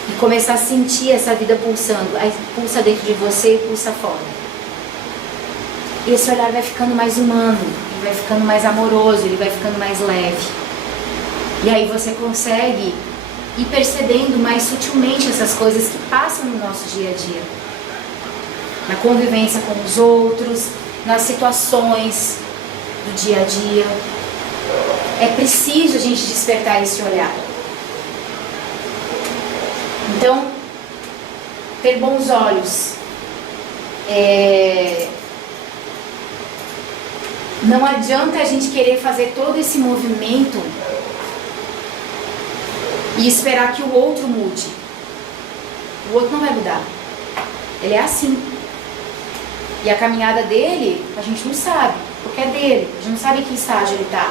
E começar a sentir essa vida pulsando. Aí pulsa dentro de você e pulsa fora. E esse olhar vai ficando mais humano, ele vai ficando mais amoroso, ele vai ficando mais leve. E aí você consegue ir percebendo mais sutilmente essas coisas que passam no nosso dia a dia. Na convivência com os outros, nas situações do dia a dia. É preciso a gente despertar esse olhar. Então, ter bons olhos. Não adianta a gente querer fazer todo esse movimento e esperar que o outro mude. O outro não vai mudar. Ele é assim. E a caminhada dele, a gente não sabe, porque é dele. A gente não sabe em que estágio ele está.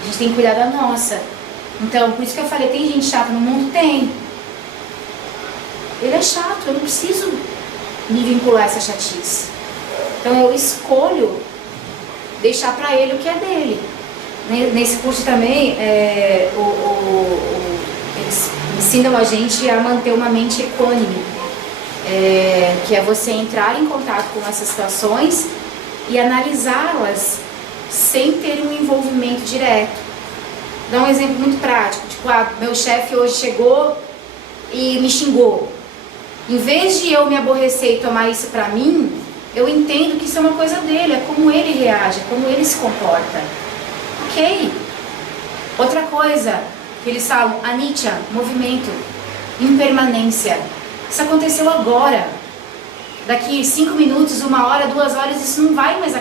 A gente tem que cuidar da nossa. Então, por isso que eu falei, tem gente chata no mundo? Tem. Ele é chato, eu não preciso me vincular a essa chatice. Então eu escolho deixar para ele o que é dele. Nesse curso também, eles ensinam a gente a manter uma mente equânime, que é você entrar em contato com essas situações e analisá-las sem ter um envolvimento direto. Dá um exemplo muito prático, tipo, meu chefe hoje chegou e me xingou. Em vez de eu me aborrecer e tomar isso pra mim, eu entendo que isso é uma coisa dele, é como ele reage, é como ele se comporta. Ok. Outra coisa que eles falam, anicca, movimento, impermanência. Isso aconteceu agora. daqui 5 minutos, 1 hora, 2 horas, isso não vai mais,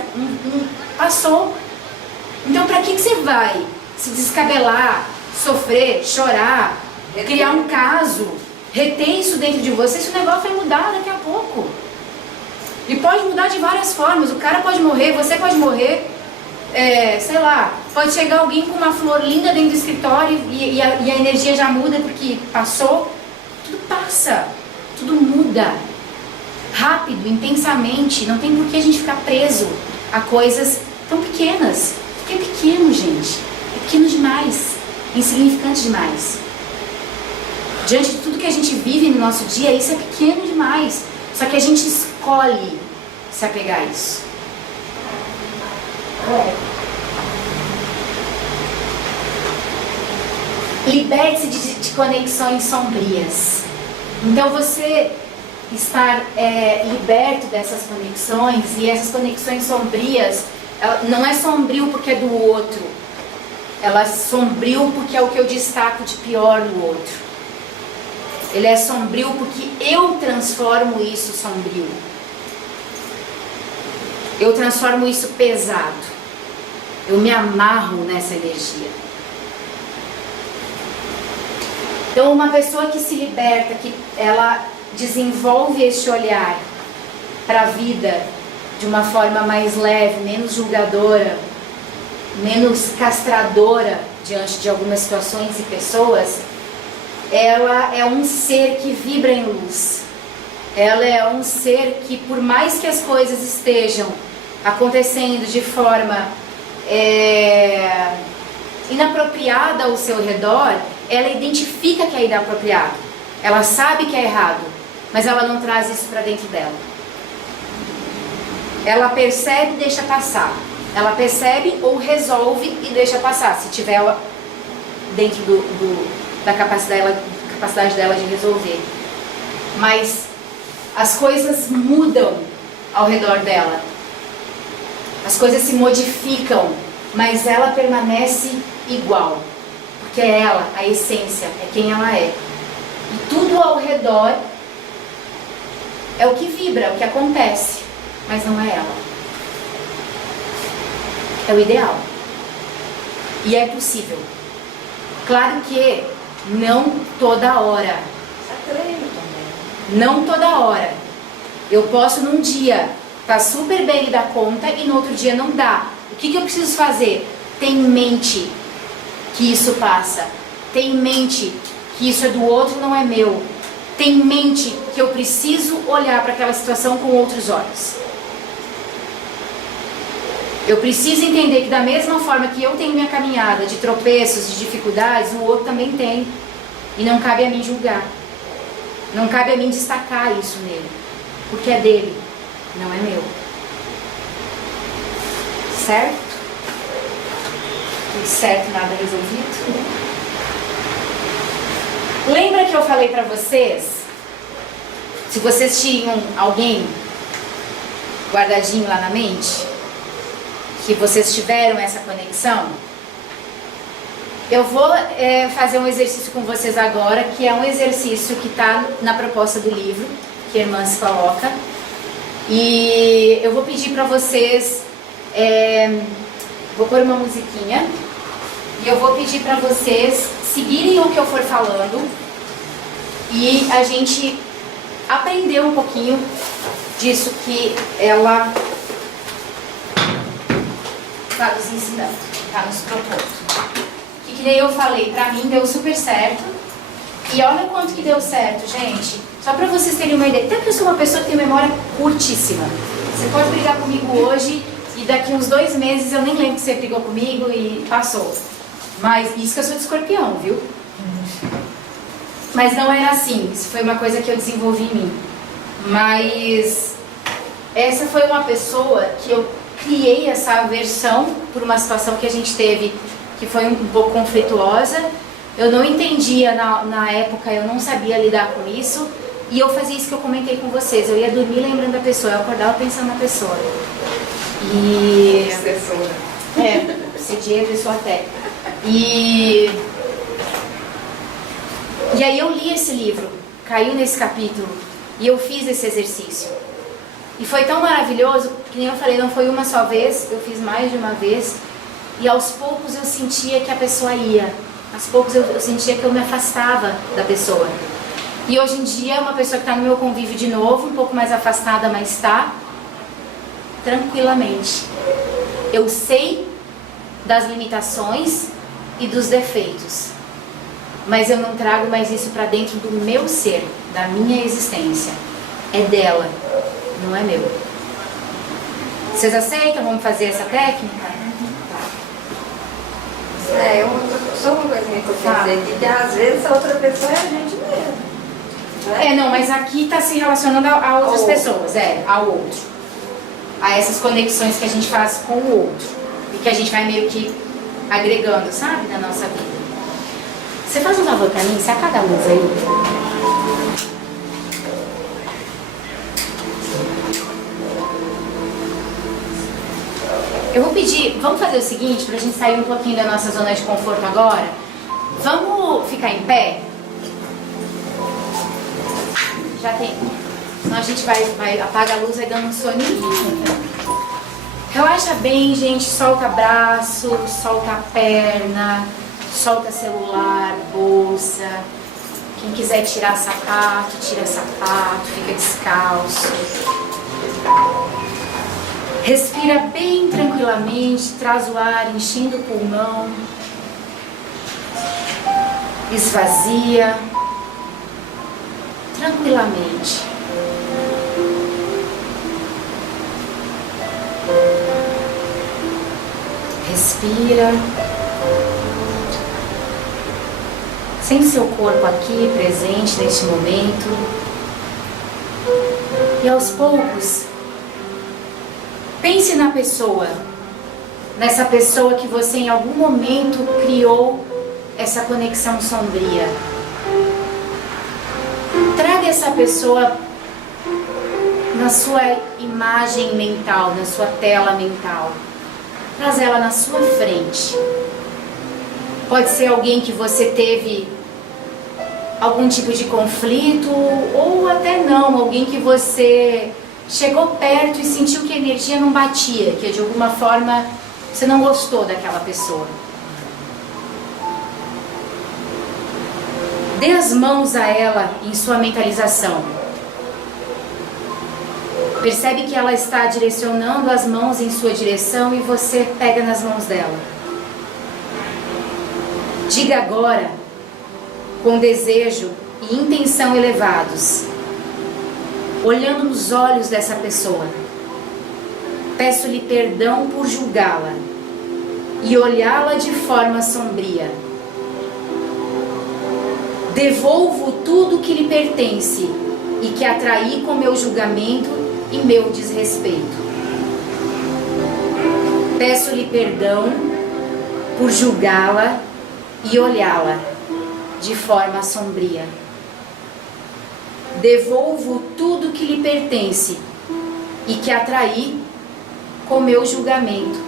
passou. Então pra que você vai se descabelar, sofrer, chorar, criar um caso, reter isso dentro de você, se o negócio vai mudar daqui a pouco? E pode mudar de várias formas, o cara pode morrer, você pode morrer, sei lá, pode chegar alguém com uma flor linda dentro do escritório e a energia já muda porque passou. Tudo passa, tudo muda, rápido, intensamente, não tem por que a gente ficar preso a coisas tão pequenas, porque é pequeno, gente, é pequeno demais, insignificante demais. Diante de tudo que a gente vive no nosso dia, isso é pequeno demais, só que a gente escolhe se apegar a isso. Liberte-se de conexões sombrias. Então você estar liberto dessas conexões, e essas conexões sombrias, não é sombrio porque é do outro, ela é sombrio porque é o que eu destaco de pior no outro. Ele é sombrio porque eu transformo isso sombrio. Eu transformo isso pesado. Eu me amarro nessa energia. Então uma pessoa que se liberta, que ela desenvolve esse olhar para a vida de uma forma mais leve, menos julgadora, menos castradora diante de algumas situações e pessoas, ela é um ser que vibra em luz. Ela é um ser que, por mais que as coisas estejam acontecendo de forma inapropriada ao seu redor, ela identifica que é inapropriado. Ela sabe que é errado, mas ela não traz isso para dentro dela. Ela percebe e deixa passar. Ela percebe ou resolve e deixa passar, se tiver dentro da capacidade dela de resolver. Mas as coisas mudam ao redor dela. As coisas se modificam, mas ela permanece igual. Porque é ela, a essência, é quem ela é. E tudo ao redor é o que vibra, é o que acontece, mas não é ela. É o ideal. E é possível. Claro que não toda hora. Não toda hora. Eu posso num dia estar super bem e dar conta e no outro dia não dá. O que eu preciso fazer? Ter em mente que isso passa. Ter em mente que isso é do outro, não é meu. Ter em mente que eu preciso olhar para aquela situação com outros olhos. Eu preciso entender que da mesma forma que eu tenho minha caminhada de tropeços, de dificuldades, o outro também tem. E não cabe a mim julgar. Não cabe a mim destacar isso nele. Porque é dele, não é meu. Certo? Tudo certo, nada resolvido? Lembra que eu falei pra vocês? Se vocês tinham alguém guardadinho lá na mente, que vocês tiveram essa conexão, eu vou fazer um exercício com vocês agora, que é um exercício que está na proposta do livro, que a irmã se coloca. E eu vou pedir para vocês, vou pôr uma musiquinha, e eu vou pedir para vocês seguirem o que eu for falando, e a gente aprender um pouquinho disso que ela está nos ensinando, está nos propondo. Que nem eu falei, pra mim deu super certo. E olha quanto que deu certo, gente. Só pra vocês terem uma ideia. Até porque eu sou uma pessoa que tem memória curtíssima. Você pode brigar comigo hoje e daqui uns 2 meses eu nem lembro que você brigou comigo e passou. Mas isso que eu sou de Escorpião, viu? Mas não era assim. Isso foi uma coisa que eu desenvolvi em mim. Mas essa foi uma pessoa que eu criei essa aversão por uma situação que a gente teve, que foi um pouco conflituosa. Eu não entendia na época, eu não sabia lidar com isso. E eu fazia isso que eu comentei com vocês. Eu ia dormir lembrando da pessoa, eu acordava pensando na pessoa. E... obsediei a pessoa até. E aí eu li esse livro, caiu nesse capítulo, e eu fiz esse exercício. E foi tão maravilhoso, que nem eu falei, não foi uma só vez, eu fiz mais de uma vez. E aos poucos eu sentia que a pessoa ia. Aos poucos eu sentia que eu me afastava da pessoa. E hoje em dia, uma pessoa que está no meu convívio de novo, um pouco mais afastada, mas está tranquilamente. Eu sei das limitações e dos defeitos, mas eu não trago mais isso para dentro do meu ser, da minha existência. É dela, não é meu. Vocês aceitam? Vamos fazer essa técnica? Só uma coisinha que eu pensei, que às vezes a outra pessoa é a gente mesmo. Né? Não, mas aqui está se relacionando a outras pessoas, ao outro. A essas conexões que a gente faz com o outro. E que a gente vai meio que agregando, sabe, na nossa vida. Você faz um favor pra mim? Você apaga a luz aí. Eu vou pedir, vamos fazer o seguinte, pra gente sair um pouquinho da nossa zona de conforto agora. Vamos ficar em pé? Já tem. Senão a gente vai apagar a luz, vai dando um soninho. Relaxa bem, gente. Solta braço, solta a perna, solta celular, bolsa. Quem quiser tirar sapato, tira sapato, fica descalço. Respira bem tranquilamente, traz o ar enchendo o pulmão. Esvazia tranquilamente. Respira. Sente seu corpo aqui presente neste momento. E aos poucos, pense na pessoa. Nessa pessoa que você em algum momento criou essa conexão sombria. Traga essa pessoa na sua imagem mental, na sua tela mental. Traz ela na sua frente. Pode ser alguém que você teve algum tipo de conflito, ou até não, alguém que você chegou perto e sentiu que a energia não batia, que de alguma forma você não gostou daquela pessoa. Dê as mãos a ela em sua mentalização. Percebe que ela está direcionando as mãos em sua direção e você pega nas mãos dela. Diga agora, com desejo e intenção elevados, olhando nos olhos dessa pessoa: peço-lhe perdão por julgá-la e olhá-la de forma sombria. Devolvo tudo que lhe pertence e que atraí com meu julgamento e meu desrespeito. Peço-lhe perdão por julgá-la e olhá-la de forma sombria. Devolvo tudo que lhe pertence e que atraí com meu julgamento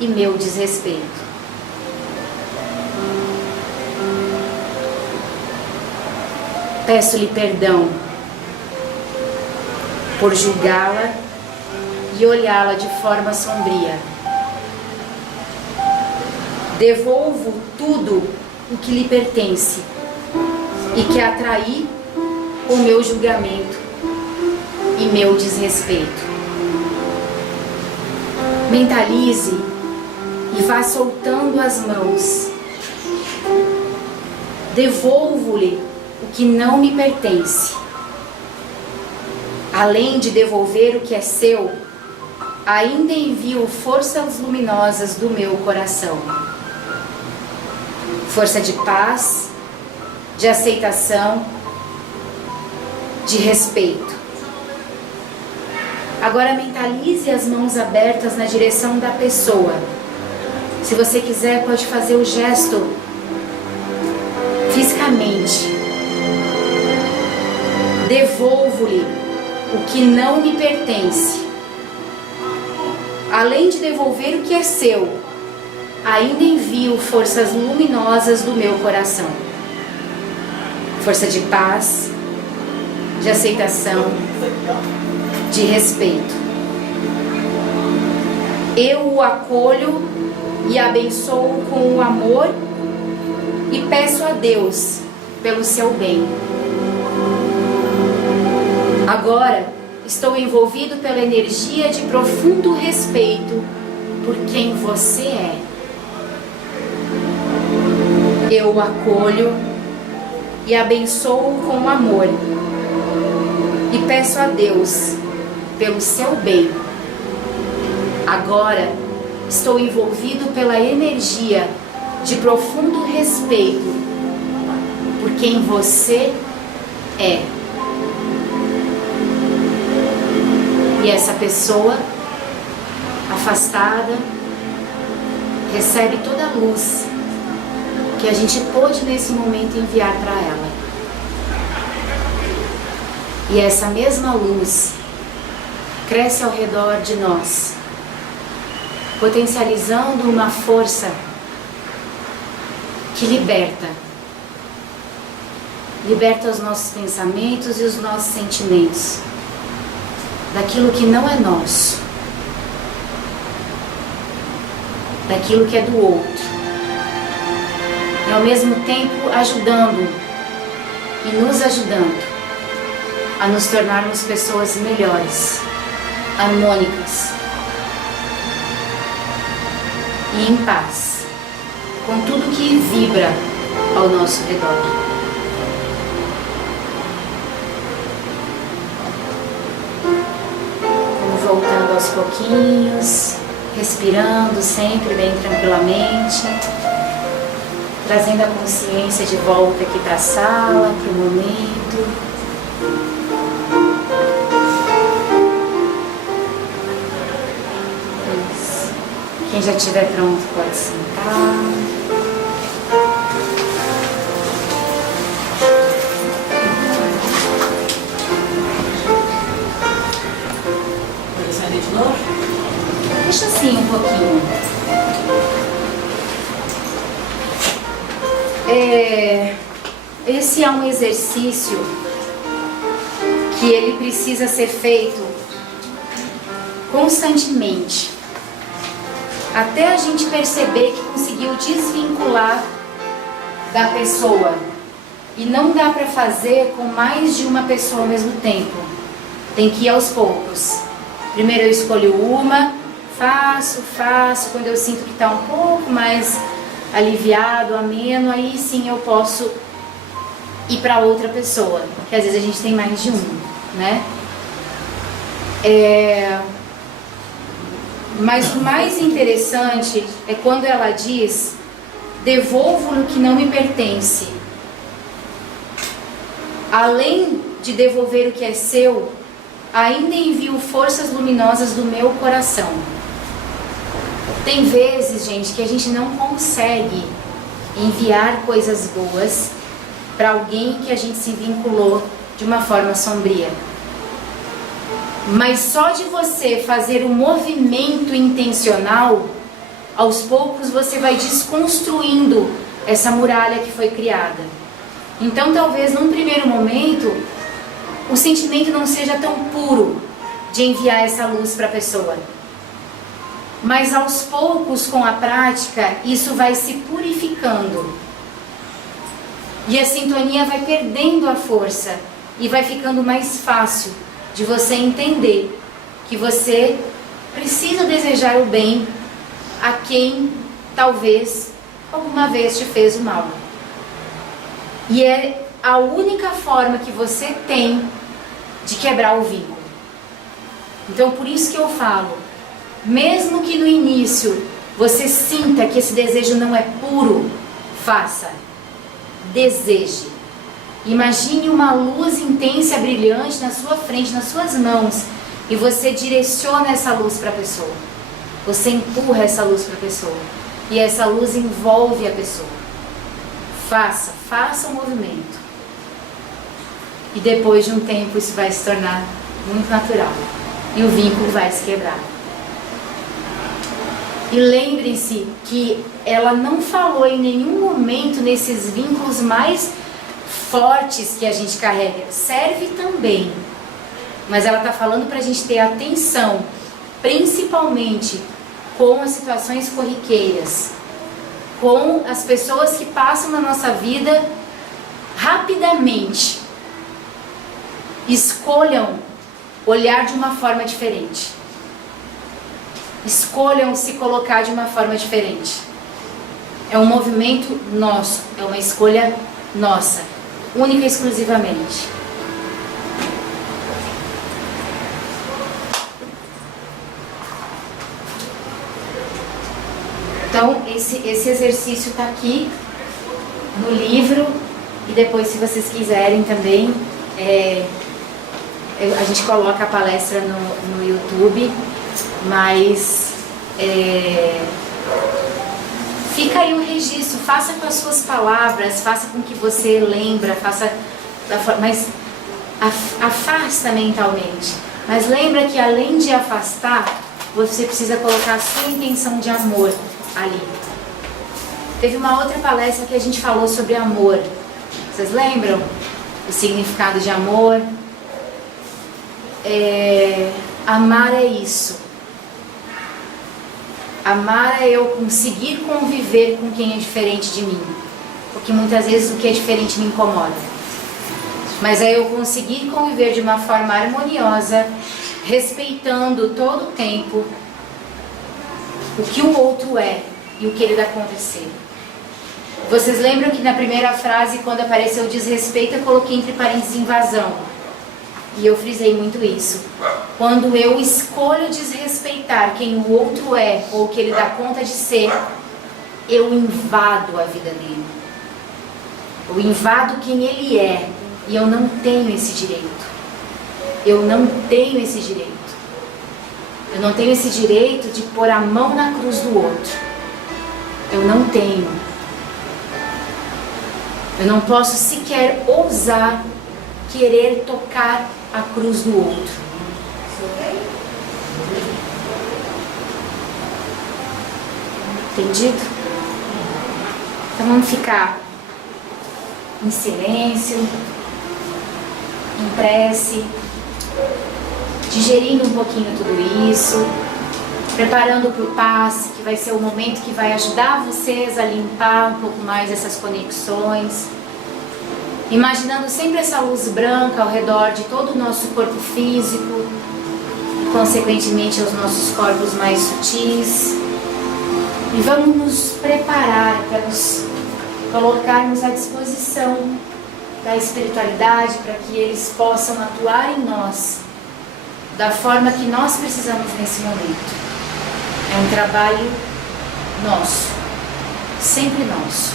e meu desrespeito. Peço-lhe perdão por julgá-la e olhá-la de forma sombria. Devolvo tudo o que lhe pertence e que atraí com meu julgamento e meu desrespeito. Mentalize e vá soltando as mãos. Devolvo-lhe o que não me pertence. Além de devolver o que é seu, ainda envio forças luminosas do meu coração. Força de paz, de aceitação, de respeito. Agora mentalize as mãos abertas na direção da pessoa. Se você quiser, pode fazer o gesto fisicamente. Devolvo-lhe o que não me pertence. Além de devolver o que é seu, ainda envio forças luminosas do meu coração. Força de paz, de aceitação, de respeito. Eu o acolho e abençoo com o amor e peço a Deus pelo seu bem. Agora estou envolvido pela energia de profundo respeito por quem você é. Eu o acolho e abençoo com amor e peço a Deus pelo seu bem. Agora estou envolvido pela energia de profundo respeito por quem você é. E essa pessoa afastada recebe toda a luz que a gente pôde nesse momento enviar para ela. E essa mesma luz cresce ao redor de nós, potencializando uma força que liberta os nossos pensamentos e os nossos sentimentos daquilo que não é nosso, daquilo que é do outro, e ao mesmo tempo ajudando e nos ajudando a nos tornarmos pessoas melhores, harmônicas e em paz com tudo que vibra ao nosso redor. Vamos voltando aos pouquinhos, respirando sempre bem tranquilamente, trazendo a consciência de volta aqui para a sala, para o momento. Quem já estiver pronto pode sentar. Pode sair de novo? Deixa assim um pouquinho. Esse é um exercício que ele precisa ser feito constantemente, até a gente perceber que conseguiu desvincular da pessoa. E não dá para fazer com mais de uma pessoa ao mesmo tempo. Tem que ir aos poucos. Primeiro eu escolho uma, faço. Quando eu sinto que está um pouco mais aliviado, ameno, aí sim eu posso ir para outra pessoa. Porque às vezes a gente tem mais de um, né? Mas o mais interessante é quando ela diz: devolvo o que não me pertence. Além de devolver o que é seu, ainda envio forças luminosas do meu coração. Tem vezes, gente, que a gente não consegue enviar coisas boas para alguém que a gente se vinculou de uma forma sombria. Mas só de você fazer um movimento intencional, aos poucos você vai desconstruindo essa muralha que foi criada. Então talvez num primeiro momento o sentimento não seja tão puro de enviar essa luz para a pessoa. Mas aos poucos, com a prática, isso vai se purificando. E a sintonia vai perdendo a força e vai ficando mais fácil de você entender que você precisa desejar o bem a quem talvez alguma vez te fez o mal. E é a única forma que você tem de quebrar o vínculo. Então por isso que eu falo, mesmo que no início você sinta que esse desejo não é puro, faça, deseje. Imagine uma luz intensa, brilhante na sua frente, nas suas mãos, e você direciona essa luz para a pessoa. Você empurra essa luz para a pessoa, e essa luz envolve a pessoa. Faça o movimento. E depois de um tempo isso vai se tornar muito natural, e o vínculo vai se quebrar. E lembrem-se que ela não falou em nenhum momento nesses vínculos mais fortes que a gente carrega. Serve também, mas ela está falando para a gente ter atenção, principalmente com as situações corriqueiras, com as pessoas que passam na nossa vida rapidamente. Escolham olhar de uma forma diferente. Escolham se colocar de uma forma diferente. É um movimento nosso, é uma escolha nossa, única e exclusivamente. Então, esse exercício está aqui no livro, e depois, se vocês quiserem também, a gente coloca a palestra no YouTube, mas fica aí um registro, faça com as suas palavras, faça com que você lembra, mas afasta mentalmente. Mas lembra que além de afastar, você precisa colocar a sua intenção de amor ali. Teve uma outra palestra que a gente falou sobre amor. Vocês lembram? O significado de amor. Amar é isso. Amar é eu conseguir conviver com quem é diferente de mim. Porque muitas vezes o que é diferente me incomoda. Mas é eu conseguir conviver de uma forma harmoniosa, respeitando todo o tempo o que o outro é e o que ele dá conta de ser. Vocês lembram que na primeira frase, quando apareceu desrespeito, eu coloquei entre parênteses invasão. E eu frisei muito isso. Quando eu escolho desrespeitar quem o outro é ou o que ele dá conta de ser, eu invado a vida dele. Eu invado quem ele é. E eu não tenho esse direito. Eu não tenho esse direito. Eu não tenho esse direito de pôr a mão na cruz do outro. Eu não tenho. Eu não posso sequer ousar querer tocar a cruz do outro. Entendido? Então vamos ficar em silêncio, em prece, digerindo um pouquinho tudo isso, preparando para o passe, que vai ser o momento que vai ajudar vocês a limpar um pouco mais essas conexões, imaginando sempre essa luz branca ao redor de todo o nosso corpo físico e consequentemente aos nossos corpos mais sutis, e vamos nos preparar para nos colocarmos à disposição da espiritualidade para que eles possam atuar em nós da forma que nós precisamos nesse momento. É um trabalho nosso, sempre nosso,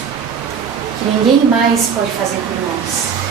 que ninguém mais pode fazer por nós.